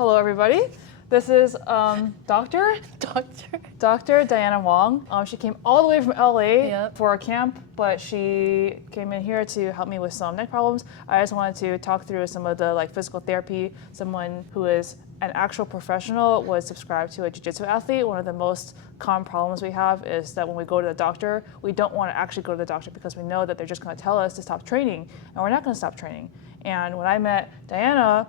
Hello, everybody. This is Dr. Diana Wong. She came all the way from LA for a camp, but she came in here to help me with some neck problems. I just wanted to talk through some of the physical therapy. Someone who is an actual professional was subscribed to a Jiu-Jitsu athlete. One of the most common problems we have is that when we go to the doctor, we don't want to actually go to the doctor because we know that they're just going to tell us to stop training, and we're not going to stop training. And when I met Diana,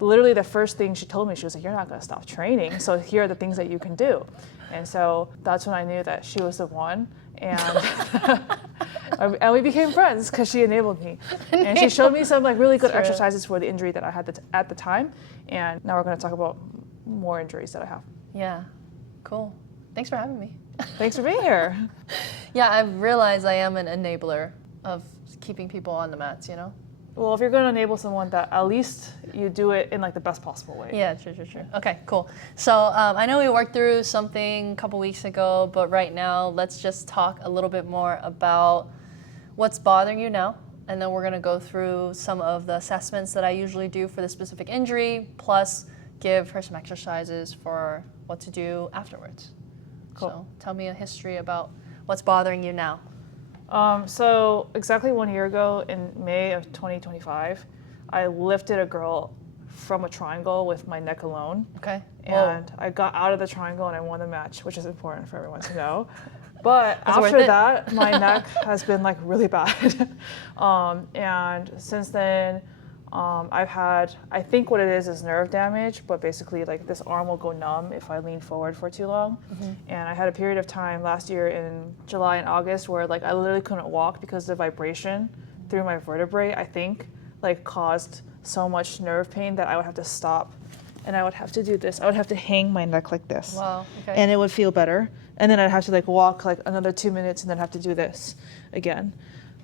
literally the first thing she told me, she was like, you're not going to stop training, so here are the things that you can do. And so that's when I knew that she was the one, and and we became friends because she enabled me. And she showed me some really good exercises for the injury that I had at the time, and now we're going to talk about more injuries that I have. Yeah, cool. Thanks for having me. Thanks for being here. Yeah, I've realized I am an enabler of keeping people on the mats, you know? Well, if you're going to enable someone, that at least you do it in the best possible way. Yeah, true. Okay, cool. So I know we worked through something a couple weeks ago, but right now let's just talk a little bit more about what's bothering you now, and then we're going to go through some of the assessments that I usually do for the specific injury, plus give her some exercises for what to do afterwards. Cool. So tell me a history about what's bothering you now. So exactly 1 year ago in May of 2025, I lifted a girl from a triangle with my neck alone. Okay. And I got out of the triangle and I won the match, which is important for everyone to know. But after that, my neck has been really bad. And since then, I've had, I think what it is nerve damage, but basically this arm will go numb if I lean forward for too long. Mm-hmm. And I had a period of time last year in July and August where I literally couldn't walk because the vibration through my vertebrae, I think, caused so much nerve pain that I would have to stop and I would have to do this. I would have to hang my neck like this. Wow, okay. And it would feel better. And then I'd have to walk another 2 minutes and then have to do this again.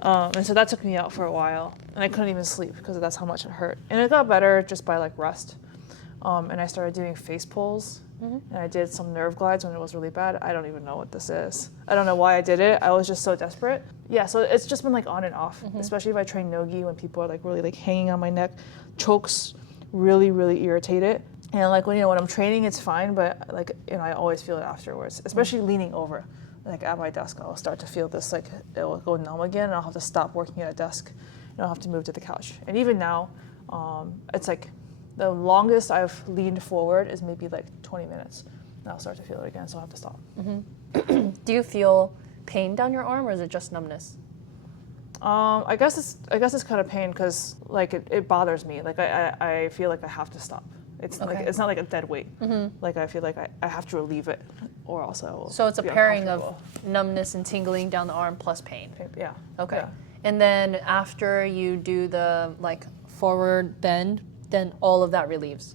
And so that took me out for a while, and I couldn't even sleep because that's how much it hurt. And it got better just by rest. And I started doing face pulls, and I did some nerve glides when it was really bad. I don't even know what this is. I don't know why I did it. I was just so desperate. Yeah, so it's just been on and off, especially if I train no-gi when people are really hanging on my neck. Chokes really, really irritate it. And when I'm training, it's fine, but I always feel it afterwards, especially leaning over. At my desk, I'll start to feel this, it will go numb again, and I'll have to stop working at a desk, and I'll have to move to the couch. And even now, it's the longest I've leaned forward is maybe 20 minutes, and I'll start to feel it again, so I'll have to stop. Mm-hmm. Do you feel pain down your arm, or is it just numbness? I guess it's kind of pain because it bothers me. I feel I have to stop. It's it's not a dead weight. Mm-hmm. I feel I have to relieve it, or else I will. So it's a pairing of numbness and tingling down the arm plus pain. Yeah. Okay. Yeah. And then after you do the forward bend, then all of that relieves.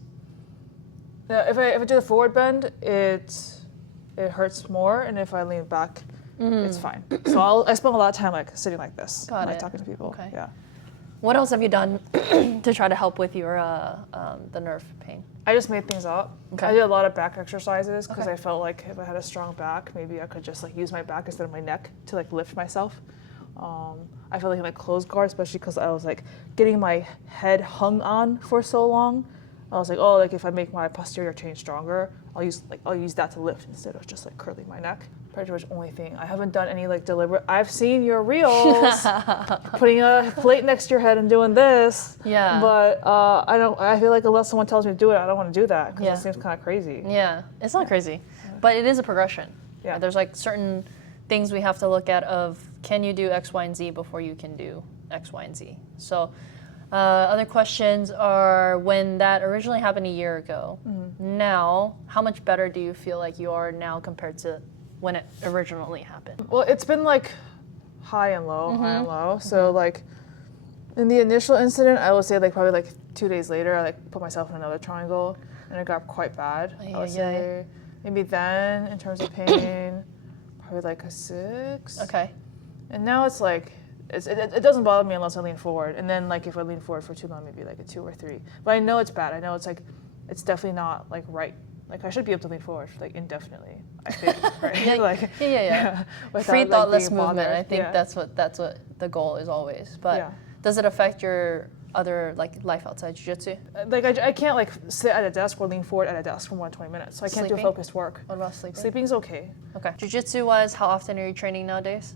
Yeah. If I do the forward bend, it hurts more, and if I lean back, it's fine. So I spend a lot of time sitting like this, talking to people. Okay. Yeah. What else have you done to try to help with your the nerve pain? I just made things up. Okay. I did a lot of back exercises because I felt if I had a strong back, maybe I could just use my back instead of my neck to lift myself. I feel in closed guard, especially because I was getting my head hung on for so long. I was if I make my posterior chain stronger, I'll use that to lift instead of just curling my neck. Pretty much only thing. I haven't done any deliberate. I've seen your reels, putting a plate next to your head and doing this. Yeah. But I don't. I feel unless someone tells me to do it, I don't want to do that because it seems kind of crazy. Yeah, it's not crazy, but it is a progression. Yeah. There's certain things we have to look at of can you do X, Y, and Z before you can do X, Y, and Z. So. Other questions are when that originally happened a year ago. Mm-hmm. Now, how much better do you feel you are now compared to when it originally happened? Well, it's been high and low, high and low. So in the initial incident, I would say probably 2 days later, I put myself in another triangle and it got quite bad. I would say maybe then in terms of pain, probably a 6. Okay. And now it's it doesn't bother me unless I lean forward. And then if I lean forward for too long, maybe a 2 or 3. But I know it's bad. I know it's it's definitely not right. I should be able to lean forward indefinitely, I think, right? Yeah. Free thoughtless movement. I think that's what the goal is always. But does it affect your other like life outside jiu-jitsu? Like I can't like sit at a desk or lean forward at a desk for more than 20 minutes. So I can't do Sleeping? focused work. What about sleeping? Sleeping's okay. Okay. Jiu-jitsu wise, how often are you training nowadays?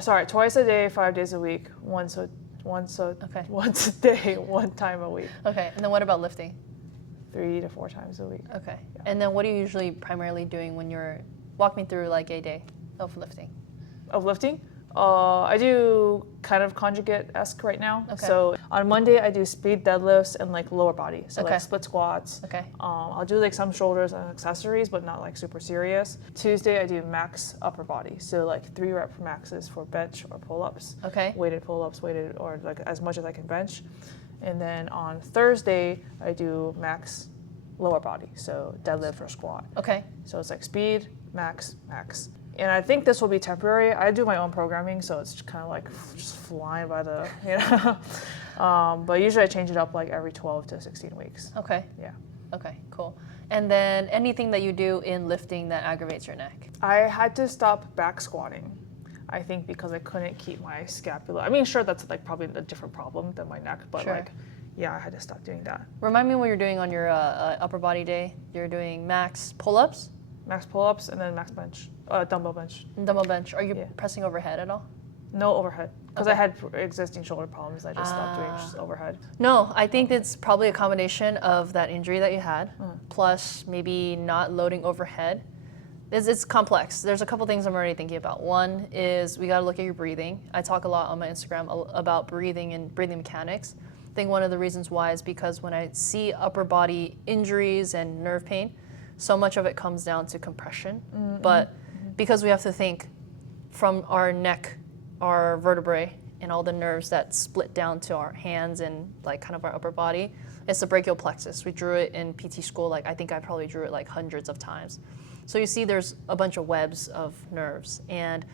Sorry, twice a day, 5 days a week. Once a day, one time a week. Okay. And then what about lifting? 3 to 4 times a week. Okay. Yeah. And then what are you usually primarily doing when you're, walk me through like a day of lifting. Of lifting? I do kind of conjugate-esque right now. Okay. So on Monday, I do speed deadlifts and like lower body. So Okay. like split squats. Okay. I'll do like some shoulders and accessories, but not like super serious. Tuesday, I do max upper body. So like 3 rep maxes for bench or pull-ups. Okay. Weighted pull-ups, weighted or like as much as I can bench. And then on Thursday, I do max lower body. So deadlift or squat. Okay. So it's like speed, max, max. And I think this will be temporary. I do my own programming, so it's kind of like just flying by the, you know. But usually I change it up like every 12 to 16 weeks. Okay. Yeah. Okay, cool. And then anything that you do in lifting that aggravates your neck? I had to stop back squatting, I think, because I couldn't keep my scapula. I mean, sure, that's like probably a different problem than my neck, but Sure. like, yeah, I had to stop doing that. Remind me what you're doing on your upper body day. You're doing max pull-ups? Max pull-ups and then max bench, dumbbell bench. And dumbbell bench. Are you Yeah. pressing overhead at all? No overhead, because Okay. I had existing shoulder problems. I just stopped doing overhead. No, I think it's probably a combination of that injury that you had, plus maybe not loading overhead. It's complex. There's a couple things I'm already thinking about. One is we got to look at your breathing. I talk a lot on my Instagram about breathing and breathing mechanics. I think one of the reasons why is because when I see upper body injuries and nerve pain, so much of it comes down to compression. But because we have to think from our neck, our vertebrae, and all the nerves that split down to our hands and like kind of our upper body, it's the brachial plexus. We drew it in PT school. Like I think I probably drew it like hundreds of times. So you see there's a bunch of webs of nerves, and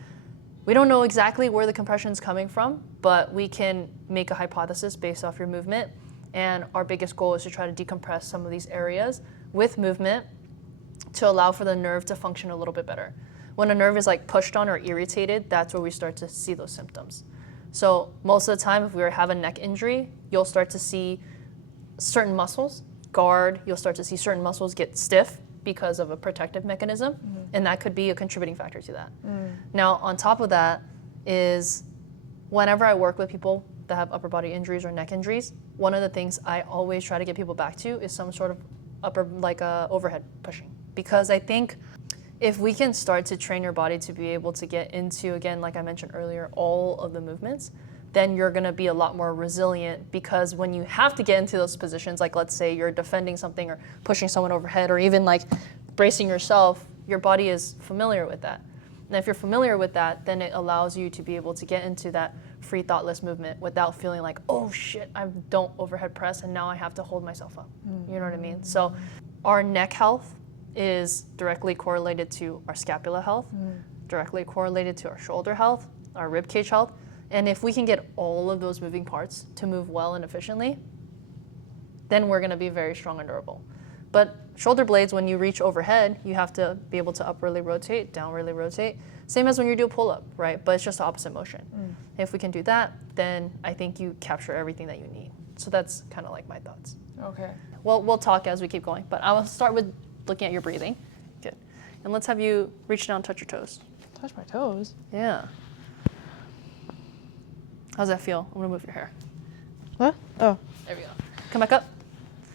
we don't know exactly where the compression is coming from, but we can make a hypothesis based off your movement. And our biggest goal is to try to decompress some of these areas with movement to allow for the nerve to function a little bit better. When a nerve is like pushed on or irritated, that's where we start to see those symptoms. So most of the time, if we have a neck injury, you'll start to see certain muscles guard, you'll start to see certain muscles get stiff because of a protective mechanism, and that could be a contributing factor to that. Now, on top of that is whenever I work with people that have upper body injuries or neck injuries, one of the things I always try to get people back to is some sort of overhead pushing. Because I think if we can start to train your body to be able to get into, again, like I mentioned earlier, all of the movements, then you're gonna be a lot more resilient, because when you have to get into those positions, like let's say you're defending something or pushing someone overhead or even like bracing yourself, your body is familiar with that. And if you're familiar with that, then it allows you to be able to get into that free thoughtless movement without feeling like, oh shit, I don't overhead press and now I have to hold myself up. You know what I mean? So our neck health is directly correlated to our scapula health, directly correlated to our shoulder health, our rib cage health. And if we can get all of those moving parts to move well and efficiently, then we're gonna be very strong and durable. But shoulder blades, when you reach overhead, you have to be able to upwardly rotate, downwardly rotate. Same as when you do a pull-up, right? But it's just the opposite motion. If we can do that, then I think you capture everything that you need. So that's kind of like my thoughts. Okay. Well, we'll talk as we keep going, but I will start with looking at your breathing. Good. And let's have you reach down, touch your toes. Touch my toes? Yeah. How's that feel? I'm gonna move your hair. What? Oh. There we go. Come back up.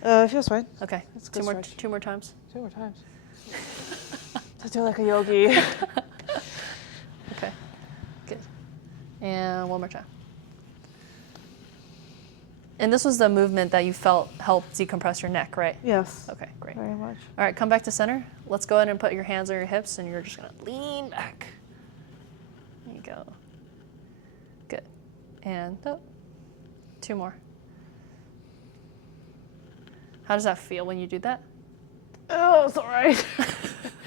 It feels fine. Okay. That's a good stretch. Two more times. 2 more times. To do like a yogi. Okay. Good. And one more time. And this was the movement that you felt helped decompress your neck, right? Yes. Okay, great. Very much. All right, come back to center. Let's go ahead and put your hands on your hips, and you're just gonna lean back. There you go. Good. And up. 2 more. How does that feel when you do that? Oh, it's all right.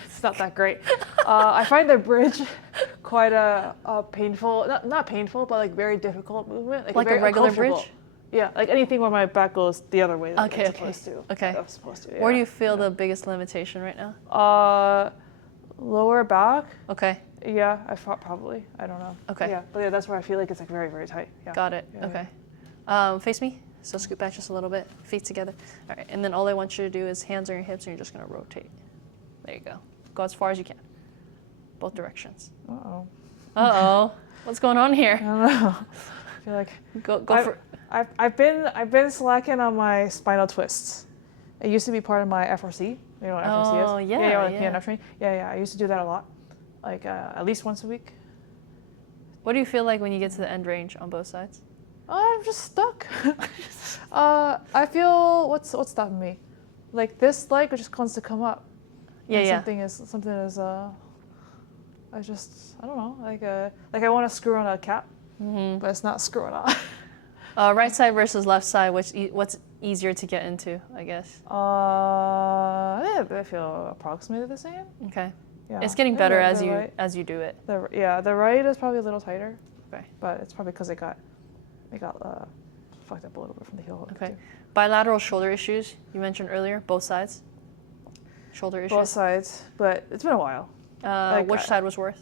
It's not that great. I find the bridge quite a painful, not painful, but like very difficult movement. Like very a regular uncomfortable. bridge? Yeah, like anything where my back goes the other way that Okay, it's okay. supposed to. Okay. That I'm supposed to, yeah. Where do you feel the biggest limitation right now? Lower back. Okay, Yeah, probably. I don't know. Okay. Yeah, but yeah, that's where I feel like it's like very, very tight. Yeah. got it. Yeah, Okay. Face me. So scoot back just a little bit, feet together. All right, and then all I want you to do is hands on your hips and you're just gonna rotate. There you go. Go as far as you can. Both directions. Uh-oh. Uh-oh. What's going on here? I don't know. I feel like Go for I've been slacking on my spinal twists. It used to be part of my FRC. You know what FRC is? Oh, yeah, like yeah. PNF training. Yeah. I used to do that a lot, like at least once a week. What do you feel like when you get to the end range on both sides? I'm just stuck. I feel what's stopping me? Like this leg just wants to come up. Yeah, and yeah. Something is I don't know, like I want to screw on a cap, but it's not screwing on. Right side versus left side, what's easier to get into, I guess? I feel approximately the same. Okay. Yeah. It's getting better right. as you do it. The right is probably a little tighter. Okay. But it's probably because it got fucked up a little bit from the heel hook. Okay. Too. Bilateral shoulder issues, you mentioned earlier, both sides? Shoulder issues? Both sides, but it's been a while. Which side was worse?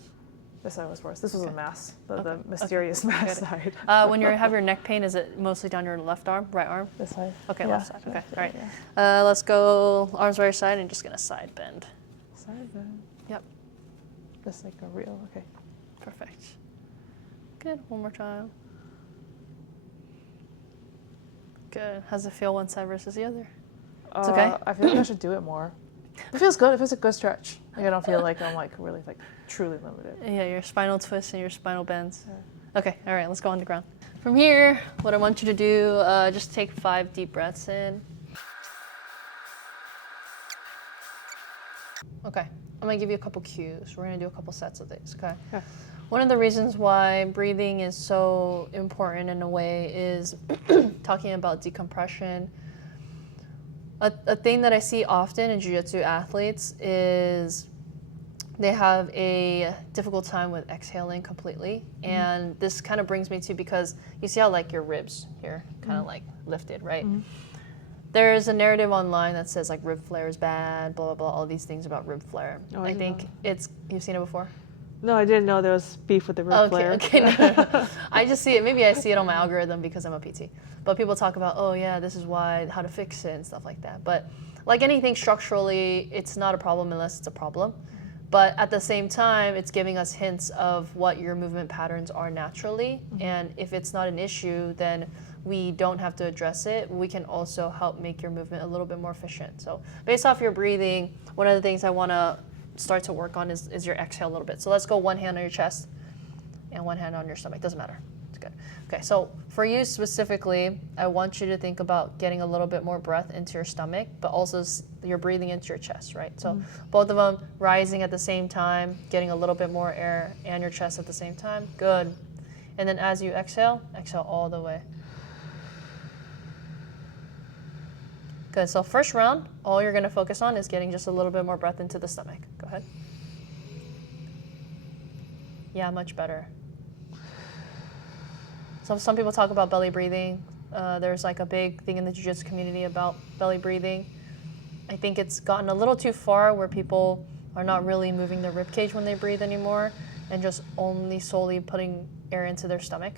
This side was worse. This was a mass, the Okay. mysterious mass side. When you have your neck pain, is it mostly down your left arm, right arm? This side. Okay, Yeah, left side. Okay, yeah, all right. yeah. Let's go arms right side and just gonna side bend. Side bend. Yep, Just like a real, okay. perfect. Good, one more time. Good. How's it feel one side versus the other? It's okay. I feel like I should do it more. It feels good. It feels a good stretch. Like I don't feel like I'm like really like truly limited. Yeah, your spinal twists and your spinal bends. Yeah. Okay, all right, let's go on the ground. From here, what I want you to do, just take 5 deep breaths in. Okay, I'm gonna give you a couple cues. We're gonna do a couple sets of these, okay? Yeah. One of the reasons why breathing is so important in a way is talking about decompression. A thing that I see often in jiu-jitsu athletes is they have a difficult time with exhaling completely. And this kind of brings me to, because you see how like your ribs here kind of like lifted, right? There's a narrative online that says like rib flare is bad, blah, blah, blah, all these things about rib flare. Oh, I think you've seen it before? No, I didn't know there was beef with the rib flare. Okay, no. I just see it, maybe I see it on my algorithm because I'm a PT. But people talk about, oh yeah, this is why, how to fix it and stuff like that. But like anything structurally, it's not a problem unless it's a problem. But at the same time, it's giving us hints of what your movement patterns are naturally. And if it's not an issue, then we don't have to address it. We can also help make your movement a little bit more efficient. So based off your breathing, one of the things I want to start to work on is your exhale a little bit. So let's go one hand on your chest and one hand on your stomach. Doesn't matter. It's good. Okay, so for you specifically, I want you to think about getting a little bit more breath into your stomach, but also you're breathing into your chest, right? So both of them rising at the same time, getting a little bit more air and your chest at the same time. Good. And then as you exhale all the way. Good, so first round, all you're gonna focus on is getting just a little bit more breath into the stomach. Go ahead. Yeah, much better. So some people talk about belly breathing. There's like a big thing in the jiu-jitsu community about belly breathing. I think it's gotten a little too far where people are not really moving their rib cage when they breathe anymore and just only solely putting air into their stomach,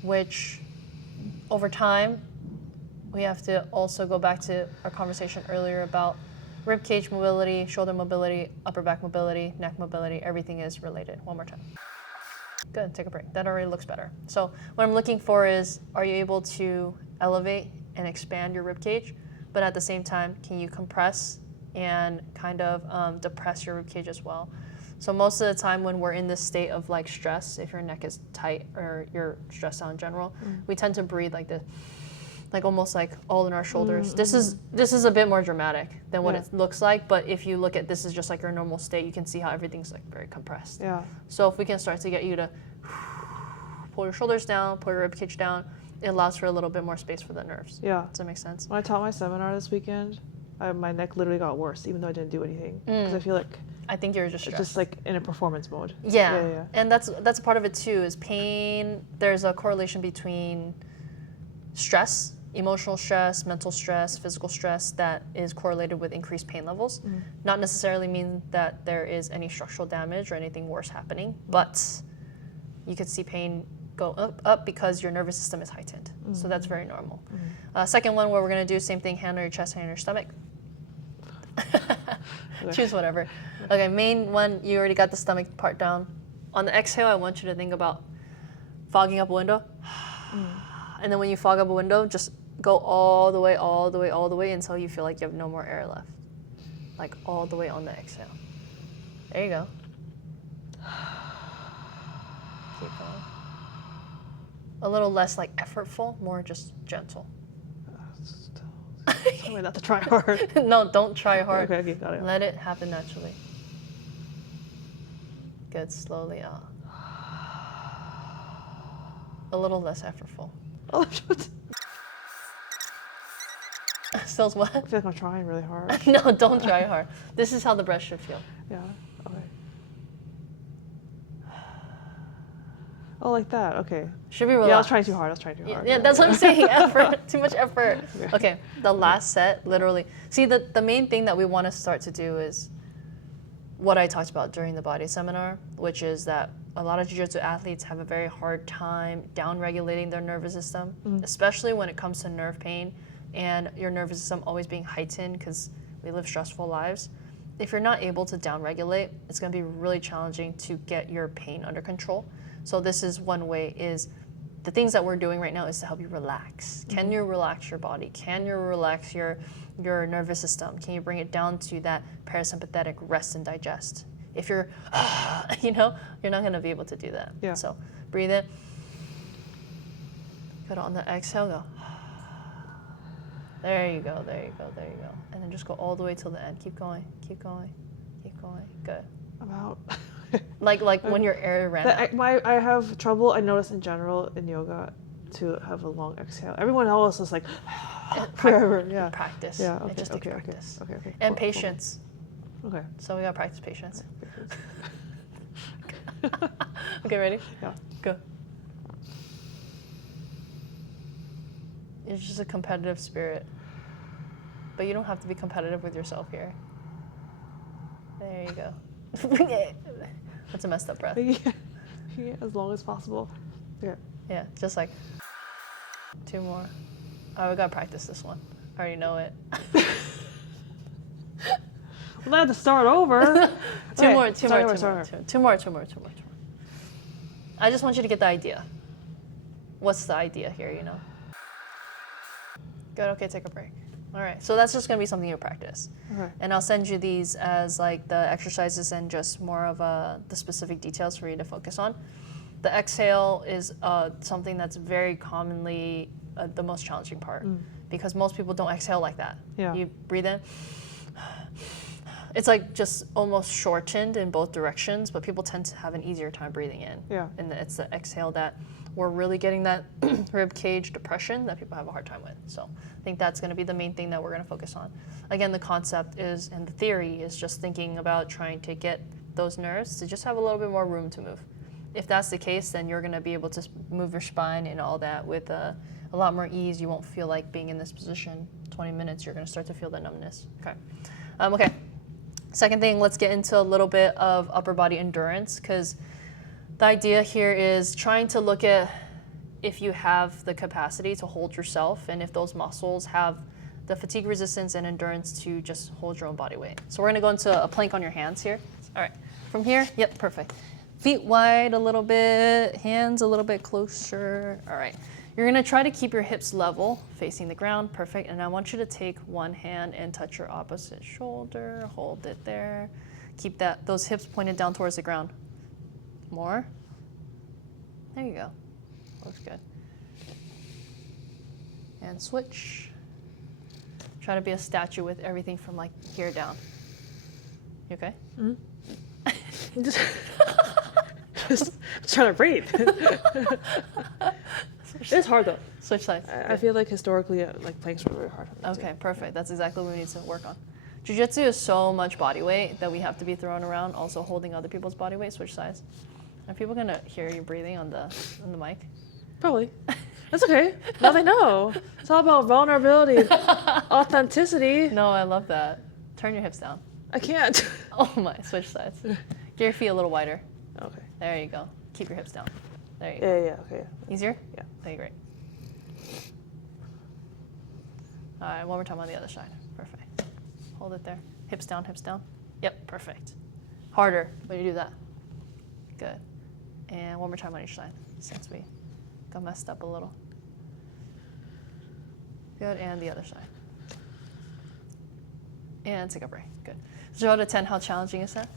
which over time, we have to also go back to our conversation earlier about rib cage mobility, shoulder mobility, upper back mobility, neck mobility. Everything is related. One more time. Good, take a break. That already looks better. So what I'm looking for is, are you able to elevate and expand your rib cage, but at the same time, can you compress and kind of depress your rib cage as well? So most of the time when we're in this state of like stress, if your neck is tight or you're stressed out in general, we tend to breathe like this. Like almost like all in our shoulders. This is a bit more dramatic than what it looks like, but if you look at this is just like your normal state, you can see how everything's like very compressed. Yeah. So if we can start to get you to pull your shoulders down, pull your rib cage down, it allows for a little bit more space for the nerves. Yeah. Does that make sense? When I taught my seminar this weekend, my neck literally got worse, even though I didn't do anything. Because I feel like I think you're just stressed. just like in a performance mode. Yeah. And that's part of it too, is pain. There's a correlation between stress, emotional stress, mental stress, physical stress that is correlated with increased pain levels. Not necessarily mean that there is any structural damage or anything worse happening, but you could see pain go up because your nervous system is heightened. So that's very normal. Second one, where we're gonna do same thing, hand on your chest, hand on your stomach. Choose whatever. Okay, main one, you already got the stomach part down. On the exhale, I want you to think about fogging up a window. And then when you fog up a window, just go all the way, all the way, all the way until you feel like you have no more air left. Like all the way on the exhale. There you go. Keep going. A little less like effortful, more just gentle. Tell me not to try hard. No, don't try hard. Okay, got it. Let it happen naturally. Good, slowly out. A little less effortful. Oh, Still's what? I feel like I'm trying really hard. No, don't try hard. This is how the breath should feel. Yeah, okay. Oh, like that, okay. Should be relaxed. Yeah, I was trying too hard. Yeah, that's what I'm saying, effort, too much effort. Okay, the last set, literally. See, the main thing that we want to start to do is what I talked about during the body seminar, which is that a lot of jiu-jitsu athletes have a very hard time down-regulating their nervous system, especially when it comes to nerve pain and your nervous system always being heightened because we live stressful lives. If you're not able to down-regulate, it's going to be really challenging to get your pain under control. So this is one way, is the things that we're doing right now is to help you relax. Can you relax your body? Can you relax your nervous system? Can you bring it down to that parasympathetic rest and digest? If you're, you know, you're not gonna be able to do that. Yeah. So breathe in. Good, on the exhale, go. There you go, there you go, there you go. And then just go all the way till the end. Keep going, keep going, keep going. Good. About. Like when your air ran out. I have trouble, I notice in general in yoga, to have a long exhale. Everyone else is like forever. Yeah. Practice. Yeah. Okay. It just takes Okay. practice. Okay. And patience. Okay. So we gotta practice patience. Okay, ready? Yeah. Go. It's just a competitive spirit. But you don't have to be competitive with yourself here. There you go. That's a messed up breath. Yeah, as long as possible. Yeah. Yeah, just like 2 more. Oh, we gotta practice this one. I already know it. Well, I have to start over. Two more. I just want you to get the idea. What's the idea here, you know? Good, okay, take a break. All right, so that's just gonna be something you practice. Okay. And I'll send you these as like the exercises and just more of the specific details for you to focus on. The exhale is something that's very commonly the most challenging part because most people don't exhale like that. Yeah. You breathe in. It's like just almost shortened in both directions, but people tend to have an easier time breathing in. Yeah. And it's the exhale that we're really getting that rib cage depression that people have a hard time with. So I think that's going to be the main thing that we're going to focus on. Again, the concept is, and the theory is just thinking about trying to get those nerves to just have a little bit more room to move. If that's the case, then you're going to be able to move your spine and all that with a lot more ease. You won't feel like being in this position 20 minutes. You're going to start to feel the numbness. Okay. Okay. Second thing, let's get into a little bit of upper body endurance, because the idea here is trying to look at if you have the capacity to hold yourself and if those muscles have the fatigue resistance and endurance to just hold your own body weight. So we're gonna go into a plank on your hands here. All right, from here, yep, perfect. Feet wide a little bit, hands a little bit closer. All right, you're gonna try to keep your hips level, facing the ground, perfect. And I want you to take one hand and touch your opposite shoulder, hold it there. Keep those hips pointed down towards the ground. More. There you go. Looks good. And switch. Try to be a statue with everything from like here down. You okay? Mm-hmm. just trying to breathe. It's hard though. Switch sides. I feel like historically, like planks were very hard for me. Okay, perfect. That's exactly what we need to work on. Jiu-Jitsu is so much body weight that we have to be thrown around, also holding other people's body weight. Switch sides. Are people gonna hear you breathing on the mic? Probably. That's okay. Now they know. It's all about vulnerability and authenticity. No, I love that. Turn your hips down. I can't. Oh my, switch sides. Get your feet a little wider. Okay. There you go. Keep your hips down. There you go. Yeah, okay. Easier? Yeah. Okay, great. All right, one more time on the other side. Perfect. Hold it there. Hips down, hips down. Yep, perfect. Harder when you do that. Good. And one more time on each side, since we got messed up a little. Good, and the other side. And take a break. Good. 0 out of 10, how challenging is that?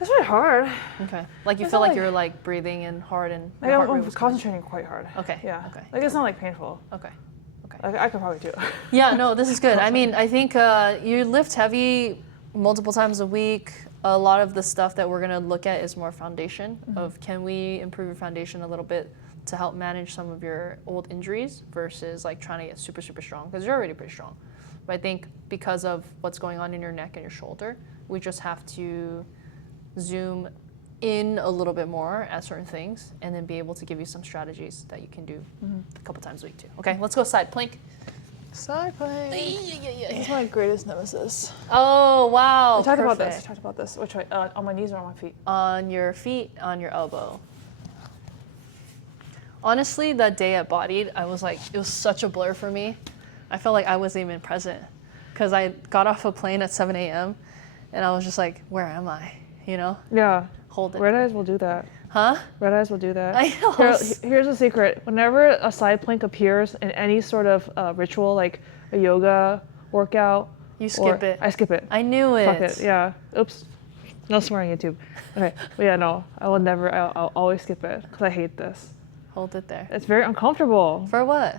It's really hard. Okay. Like you It's feel not like you're like breathing in hard and Like, your heart I'm rate was good. concentrating quite hard. Okay. Yeah. Okay. Like, it's not like painful. Okay. Okay. Like, I could probably do it. Yeah, no, this is good. I mean, I think you lift heavy multiple times a week. A lot of the stuff that we're gonna look at is more foundation of can we improve your foundation a little bit to help manage some of your old injuries versus like trying to get super, super strong because you're already pretty strong. But I think because of what's going on in your neck and your shoulder, we just have to zoom in a little bit more at certain things and then be able to give you some strategies that you can do a couple times a week too. Okay, let's go side plank. Side plank. It's my greatest nemesis. Oh, wow. We talked about this. Perfect. We talked about this. Which way? On my knees or on my feet? On your feet, on your elbow. Honestly, that day at Bodied, I was like, it was such a blur for me. I felt like I wasn't even present because I got off a plane at 7 a.m. and I was just like, where am I? You know? Yeah. Hold it. Red eyes will do that. Huh? Red eyes will do that. I know. Here's a secret. Whenever a side plank appears in any sort of ritual, like a yoga workout, You skip it. I skip it. I knew it. Fuck it. Yeah. Oops. No swearing YouTube. Okay. But yeah, no. I will never. I'll always skip it because I hate this. Hold it there. It's very uncomfortable. For what?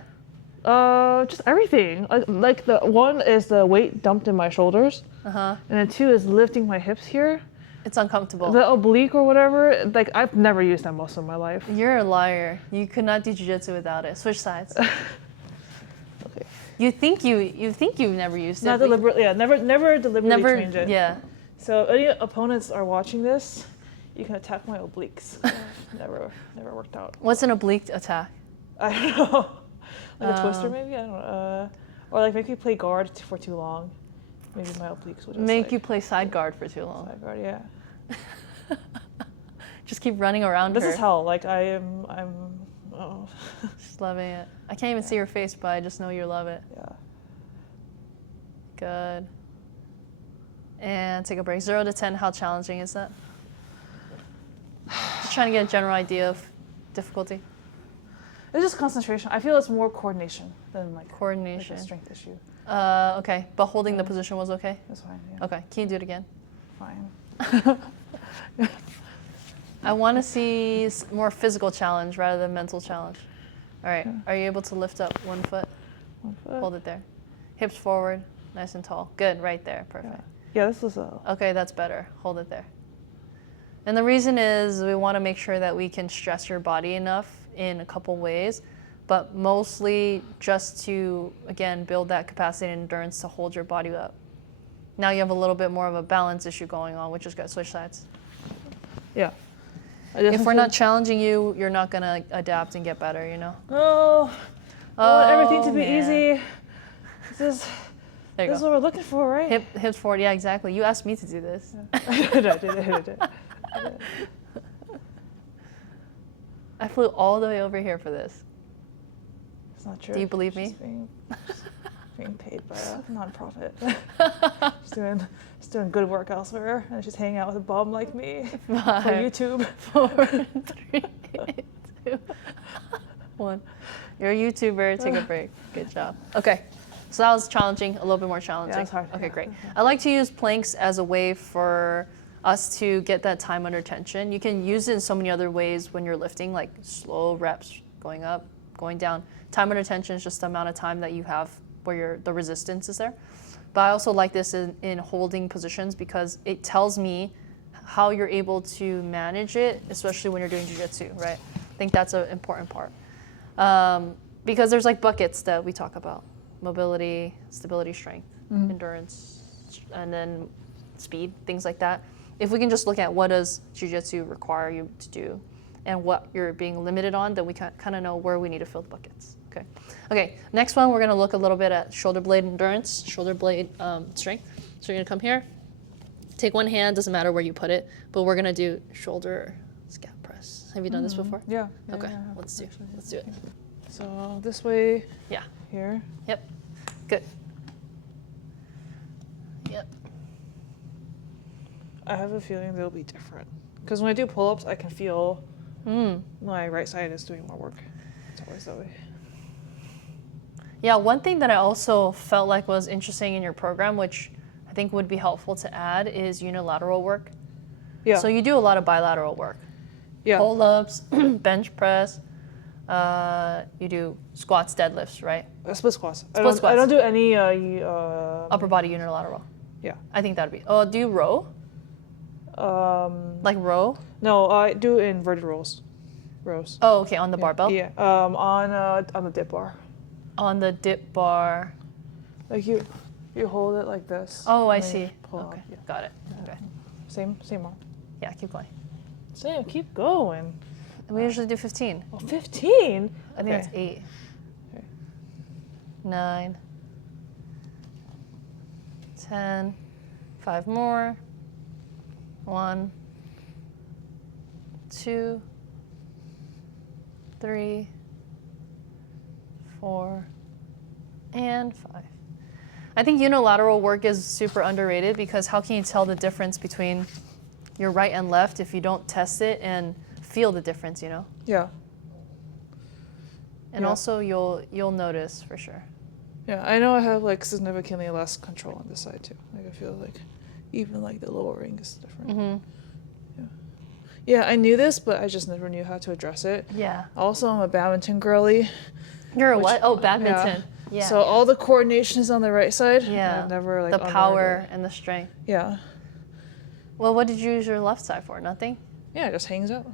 Just everything. Like the one is the weight dumped in my shoulders, and then 2 is lifting my hips here. It's uncomfortable. The oblique or whatever. Like I've never used that muscle in my life. You're a liar. You could not do jiu-jitsu without it. Switch sides. Okay. You think you've never used it. Not but deliberately. Yeah. Never deliberately Never. change it. Yeah. So any opponents are watching this, you can attack my obliques. never worked out. What's an oblique attack? I don't know. Like a twister maybe? I don't know. Or like make me play guard for too long. Maybe my obliques will just Make like, you play side guard for too long. side guard, yeah. Just keep running around This her. is hell. Like I'm oh. Just loving it. I can't even see your face, but I just know you love it. Yeah. Good. And take a break. 0 to 10, how challenging is that? Just trying to get a general idea of difficulty. It's just concentration. I feel it's more coordination than like Coordination. a strength issue. Okay, but holding the position was okay? That's fine, yeah. Okay, can you do it again? Fine. I want to see more physical challenge rather than mental challenge. All right, are you able to lift up 1 foot? 1 foot. Hold it there. Hips forward, nice and tall. Good, right there, perfect. Yeah, this is a Okay, that's better. Hold it there. And the reason is we want to make sure that we can stress your body enough in a couple ways, but mostly just to, again, build that capacity and endurance to hold your body up. Now you have a little bit more of a balance issue going on, which is good. Switch sides. yeah. If we're not challenging you, you're not going to adapt and get better, you know? Oh, I want everything to be man. easy. This There you is go. what we're looking for, right? Hips forward, yeah, exactly. You asked me to do this. I did. I flew all the way over here for this. It's not true. Do you believe me? Just being paid by a nonprofit. just doing good work elsewhere, and just hanging out with a bum like me for 5, YouTube. 4, 3, 2, 1. You're a YouTuber. Take a break. Good job. Okay. So that was challenging, a little bit more challenging. Yeah, it's hard. Okay, Yeah. great. I like to use planks as a way for us to get that time under tension. You can use it in so many other ways when you're lifting, like slow reps, going up, going down. Time under tension is just the amount of time that you have where the resistance is there. But I also like this in holding positions because it tells me how you're able to manage it, especially when you're doing jiu-jitsu, right? I think that's an important part. Because there's like buckets that we talk about. Mobility, stability, strength, endurance, and then speed, things like that. If we can just look at what does jiu-jitsu require you to do and what you're being limited on, then we kind of know where we need to fill the buckets. Okay, next one, we're going to look a little bit at shoulder blade endurance, shoulder blade strength. So you're going to come here, take one hand, doesn't matter where you put it, but we're going to do shoulder scap press. press. Have you done this before? Yeah. Okay, yeah. let's do it. So this way. Yeah. Here. Yep. Good. Yep. I have a feeling they'll be different. Because when I do pull-ups, I can feel my right side is doing more work. It's always that way. Yeah, one thing that I also felt like was interesting in your program, which I think would be helpful to add, is unilateral work. Yeah. So you do a lot of bilateral work. Yeah. Pull-ups, bench press. You do squats, deadlifts, right? Split squats. Split squats. I don't do any Upper body unilateral. Yeah. I think that'd be. Oh, do you row? Like row? No, I do inverted rows. Oh, okay, on the barbell? Yeah. On the dip bar. On the dip bar. Like you hold it like this. Oh, I and then see. you pull Okay, up. Yeah. got it. Okay. Same one. Yeah, keep going. Same. Keep going. We usually do 15. Oh, 15. I think it's 8. Okay. 9. 10. 5 more. 1. 2. 3. 4. And 5. I think unilateral work is super underrated because how can you tell the difference between your right and left if you don't test it and feel the difference, you know? Yeah. And also you'll notice for sure. Yeah, I know I have like significantly less control on this side too. Like I feel like even like the lowering is different. Mm-hmm. Yeah, I knew this, but I just never knew how to address it. Yeah. Also, I'm a badminton girly. You're a what? Oh, badminton. Yeah. So all the coordination is on the right side. Yeah. I've never like the power and the strength. Yeah. Well, what did you use your left side for? Nothing? Yeah, it just hangs out.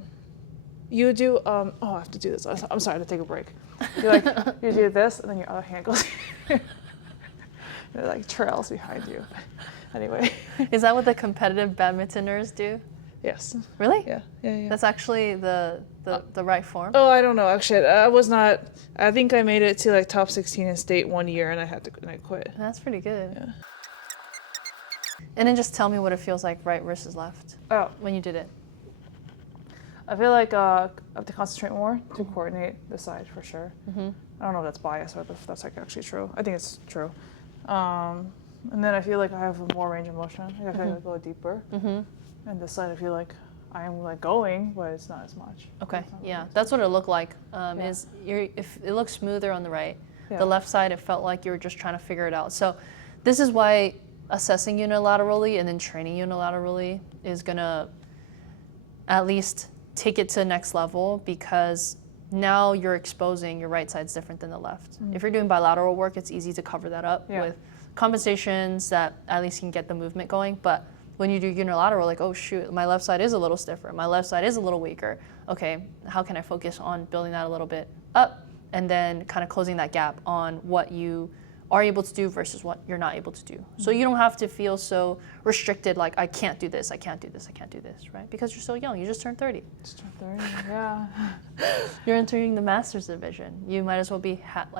You do I have to do this. I'm sorry to take a break. You like you do this and then your other hand goes here. It like trails behind you. Anyway. Is that what the competitive badmintoners do? Yes. Really? Yeah. That's actually the right form? Oh, I don't know. Actually, I was not. I think I made it to like top 16 in state 1 year, and I quit. That's pretty good. Yeah. And then just tell me what it feels like right versus left. Oh, when you did it. I feel like I have to concentrate more to coordinate the side for sure. Mm-hmm. I don't know if that's bias or if that's like actually true. I think it's true. And then I feel like I have more range of motion. I feel like I go deeper. Mm-hmm. And this side, I feel like I'm like going, but it's not as much. Okay, yeah, that's what it looked like. Is if it looks smoother on the right, the left side it felt like you were just trying to figure it out. So, this is why assessing unilaterally and then training unilaterally is gonna at least take it to the next level because now you're exposing your right side's different than the left. Mm-hmm. If you're doing bilateral work, it's easy to cover that up with compensations that at least can get the movement going, but when you do unilateral, like, oh shoot, my left side is a little stiffer, my left side is a little weaker. Okay, how can I focus on building that a little bit up and then kind of closing that gap on what you are able to do versus what you're not able to do. Mm-hmm. So you don't have to feel so restricted, like I can't do this, I can't do this, I can't do this, right? Because you're so young, you just turned 30. Just turned 30, yeah. You're entering the master's division. You might as well be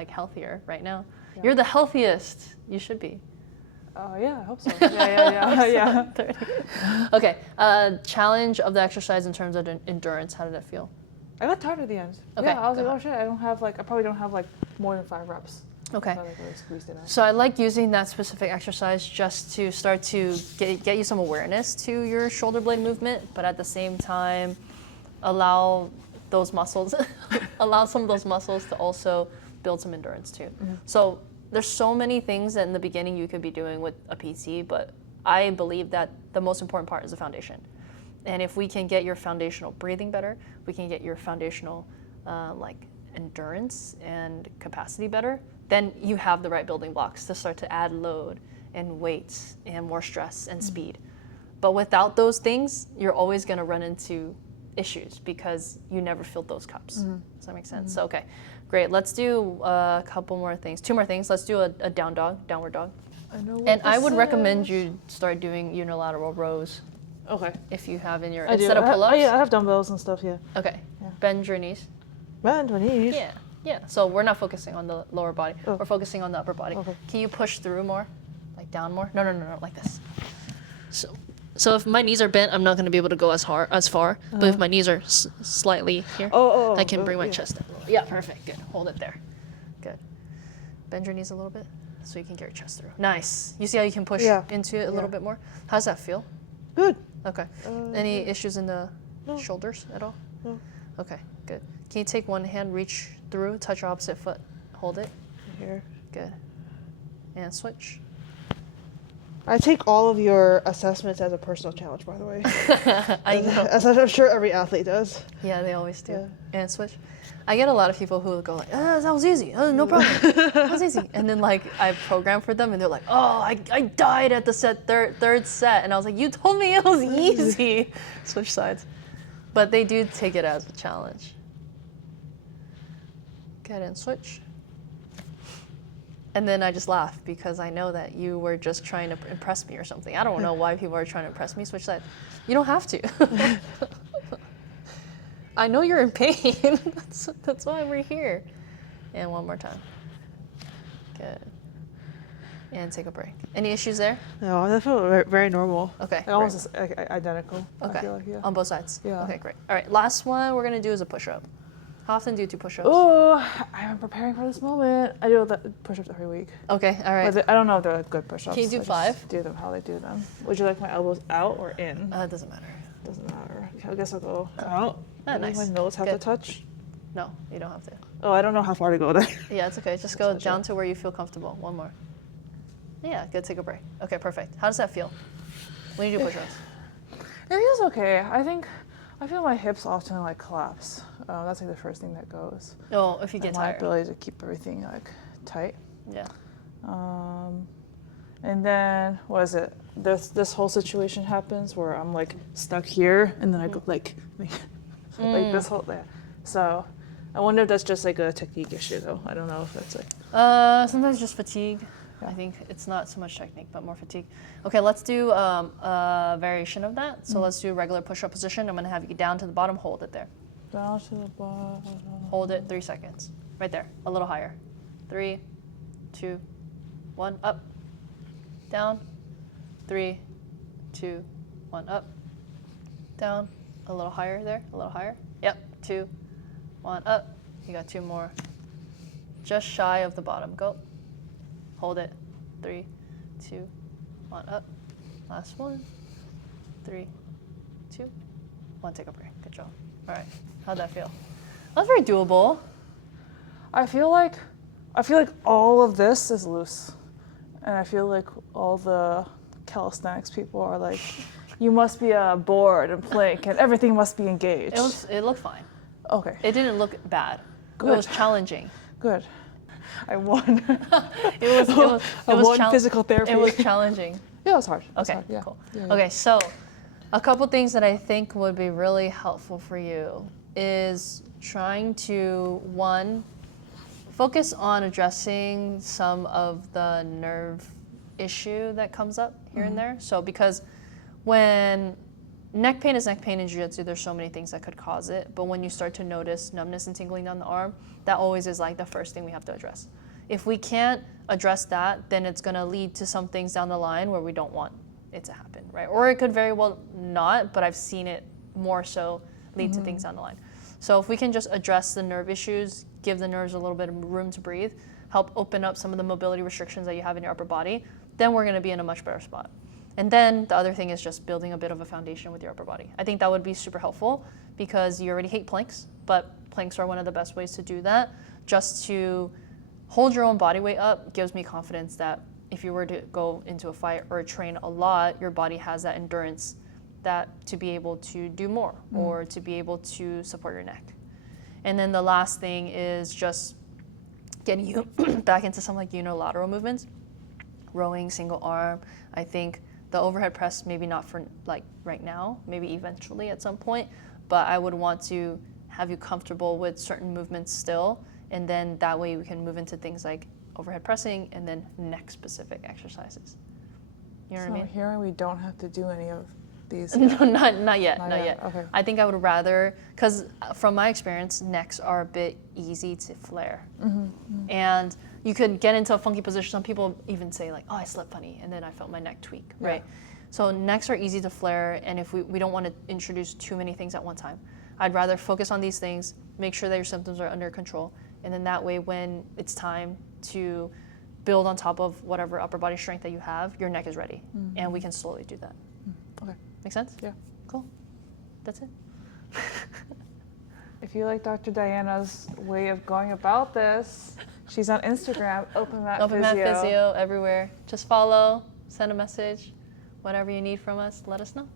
healthier right now. Yeah. You're the healthiest you should be. Yeah, I hope so. Yeah. Okay, challenge of the exercise in terms of endurance, how did it feel? I got tired at the end. Okay, yeah, I was like, oh shit, I probably don't have like more than 5 reps. Okay. So I really squeezed it out. So I like using that specific exercise just to start to get you some awareness to your shoulder blade movement, but at the same time, allow those muscles, allow some of those muscles to also build some endurance too. Mm-hmm. So there's so many things that in the beginning you could be doing with a PT, but I believe that the most important part is the foundation. And if we can get your foundational breathing better, we can get your foundational endurance and capacity better, then you have the right building blocks to start to add load and weight and more stress and speed. But without those things, you're always going to run into issues because you never filled those cups. Mm-hmm. Does that make sense? So, okay, great. Let's do a couple more things. 2 more things. Let's do a down dog, downward dog. I know what and this I would is. recommend you start doing unilateral rows. Okay. If you have in your, I instead do. of pull-ups. I have dumbbells and stuff, yeah. Okay. Yeah. Bend your knees. Bend my knees? Yeah. So we're not focusing on the lower body. Oh. We're focusing on the upper body. Okay. Can you push through more? Like down more? No, like this. So if my knees are bent, I'm not going to be able to go as far. But if my knees are slightly here, I can bring my chest down. Yeah, perfect. Good. Hold it there. Good. Bend your knees a little bit so you can get your chest through. Nice. You see how you can push into it a little bit more? How does that feel? Good. Okay. Any issues in the shoulders at all? No. Okay, good. Can you take one hand, reach through, touch your opposite foot, hold it? Here. Good. And switch. I take all of your assessments as a personal challenge, by the way. I know. As I'm sure every athlete does. Yeah, they always do. Yeah. And switch. I get a lot of people who go like, that was easy. Oh, no problem. That was easy. And then like I program for them and they're like, oh, I died at the third set. And I was like, you told me it was easy. Switch sides. But they do take it as a challenge. Go ahead and switch. And then I just laugh because I know that you were just trying to impress me or something. I don't know why people are trying to impress me. Switch sides. You don't have to. I know you're in pain. That's why we're here. And one more time. Good. And take a break. Any issues there? No, that felt very, very normal. Okay. Almost identical. Okay. I feel like, On both sides? Yeah. Okay, great. All right, last one we're going to do is a push-up. How often do you do push-ups? Oh, I'm preparing for this moment. I do the push-ups every week. Okay, all right. But I don't know if they're like good push-ups. Can you do I just 5? do them how they do them. Would you like my elbows out or in? It doesn't matter. Doesn't matter. Okay, I guess I'll go out. Nice. My nose have to touch. No, you don't have to. Oh, I don't know how far to go there. Yeah, it's okay. Just go down to where you feel comfortable. One more. Yeah, good. Take a break. Okay, perfect. How does that feel when you do push-ups? It feels okay. I feel my hips often like collapse. That's like the first thing that goes. Oh, if you get my tired. ability to keep everything like tight. Yeah. And then what is it? This whole situation happens where I'm like stuck here, and then I go like this whole there. So I wonder if that's just like a technique issue, though. I don't know if that's like. Sometimes just fatigue. Yeah. I think it's not so much technique, but more fatigue. Okay, let's do a variation of that. So let's do a regular push-up position. I'm gonna have you down to the bottom. Hold it there. Down to the bottom. Hold it 3 seconds. Right there. A little higher. 3, 2, 1. Up. Down. 3, 2, 1. Up. Down. A little higher there. A little higher. Yep. 2, 1. Up. You got 2 more. Just shy of the bottom. Go. Hold it. 3, 2, 1. Up. Last one. 3, 2, 1. Take a break. Good job. All right. How'd that feel? That's very doable. I feel like all of this is loose, and I feel like all the calisthenics people are like, you must be bored and plank, and everything must be engaged. It looked fine. Okay. It didn't look bad. Good. It was challenging. Good. I won. It was physical therapy. It was challenging. Yeah, it was hard. Okay, Yeah. cool. Yeah. Okay, so a couple things that I think would be really helpful for you is trying to, one, focus on addressing some of the nerve issue that comes up here and there. So because when neck pain is neck pain in Jiu-Jitsu, there's so many things that could cause it. But when you start to notice numbness and tingling down the arm, that always is like the first thing we have to address. If we can't address that, then it's gonna lead to some things down the line where we don't want it to happen, right? Or it could very well not, but I've seen it more so lead to things down the line. So if we can just address the nerve issues, give the nerves a little bit of room to breathe, help open up some of the mobility restrictions that you have in your upper body, then we're gonna be in a much better spot. And then the other thing is just building a bit of a foundation with your upper body. I think that would be super helpful because you already hate planks, but planks are one of the best ways to do that. Just to hold your own body weight up gives me confidence that if you were to go into a fight or train a lot, your body has that endurance that to be able to do more or to be able to support your neck. And then the last thing is just getting you back into some like unilateral movements, rowing, single arm. I think the overhead press, maybe not for like right now, maybe eventually at some point, but I would want to have you comfortable with certain movements still, and then that way we can move into things like overhead pressing and then neck specific exercises. You know what I mean? Here we don't have to do any of these. No, not yet. Okay. I think I would rather, because from my experience, necks are a bit easy to flare. And you could get into a funky position. Some people even say like, oh, I slept funny, and then I felt my neck tweak, right? So necks are easy to flare, and if we don't want to introduce too many things at one time. I'd rather focus on these things, make sure that your symptoms are under control, and then that way when it's time to build on top of whatever upper body strength that you have, your neck is ready, and we can slowly do that. Okay. Make sense? Yeah. Cool. That's it. If you like Dr. Diana's way of going about this, she's on Instagram, Open Mat Open Physio. Mat Physio everywhere. Just follow, send a message, whatever you need from us, let us know.